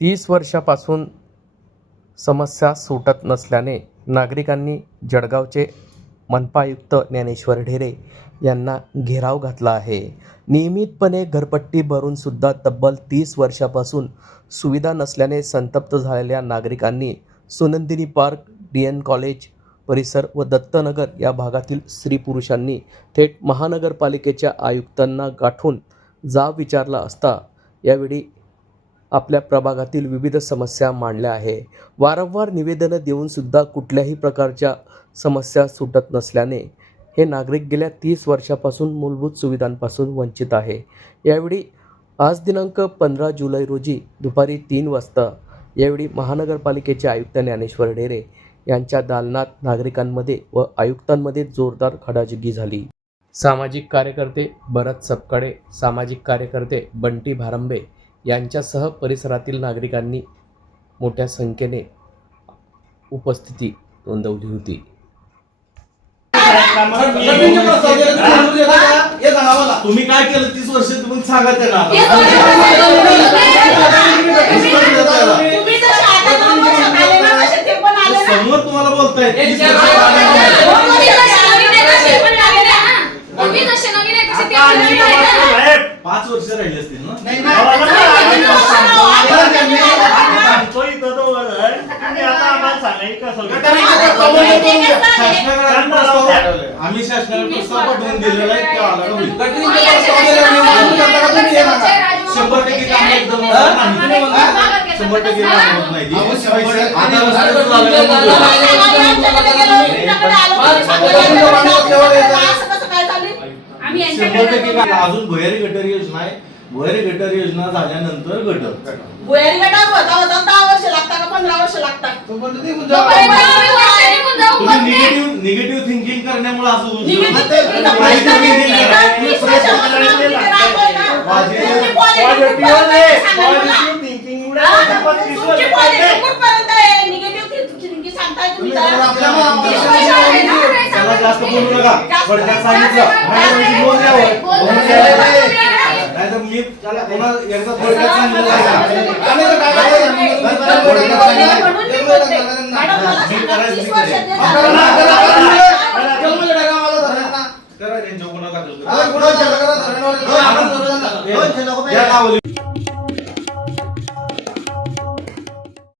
तीस वर्षापासून समस्या सुटत नसल्याने नागरिकांनी जळगावचे मनपा आयुक्त ज्ञानेश्वर ढेरे यांना घेराव घातला आहे. नियमितपणे घरपट्टी भरूनसुद्धा तब्बल तीस वर्षापासून सुविधा नसल्याने संतप्त झालेल्या नागरिकांनी Sunandini park D N college परिसर व दत्तनगर या भागातील स्त्री पुरुषांनी थेट महानगरपालिकेच्या आयुक्तांना गाठून जाब विचारला असता. यावेळी आपल्या प्रभागातील विविध समस्या मांडल्या आहे. वारंवार निवेदनं देऊन सुद्धा कुठल्याही प्रकारच्या समस्या सुटत नसल्याने हे नागरिक गेल्या तीस वर्षापासून मूलभूत सुविधांपासून वंचित आहे. यावेळी आज दिनांक पंधरा जुलै रोजी दुपारी तीन वाजता यावेळी महानगरपालिकेचे आयुक्त ज्ञानेश्वर ढेरे यांच्या दालनात नागरिकांमध्ये व आयुक्तांमध्ये जोरदार खडाजगी झाली. सामाजिक कार्यकर्ते भरत सपकाळे सामाजिक कार्यकर्ते बंटी भारंबे यांच्यासह परिसरातील नागरिकांनी मोठ्या संख्येने उपस्थिती नोंदवली होती. तुम्ही काय केलं? तीस वर्ष तुम्ही सांगा त्यांना. तुम्ही जसे आता दोन वर्षात आले ना? तसे ते पण आले ना? समोर तुम्हाला बोलताय. पाच वर्ष राहिले असतील ना? आम्ही शासनाला प्रस्ताव पाठवून दिलेला आहे ते आला का होईल. शंभर टक्के काम एकदम नाही. शंभर टक्के काम होत शंभर टक्के. अजून भुयारी गटर योजना आहे भुयारी गटर योजना झाल्यानंतर गटर भुयारी गटार होता होता दहा वर्ष लागतात का पंधरा वर्ष लागतात तुम्ही निगेटिव्ह निगेटिव्ह थिंकिंग करण्यामुळे असं होऊ निगेटिव्ह. थिंकिंग Positive thinking करा. सांगा मला. हा? तुमची. कुठपर्यंत आहे? सांगताय तुम्ही आहे ना? त्याला जास्त बोलू नका थोडक्यात सांगितलं बोल द्यावं. बोल. द्यावं. नाही तर मी त्याला पुन्हा एकदा थोडक्यात सांगितलं करा, त्यांच्यावर गुन्हा दाखल करा.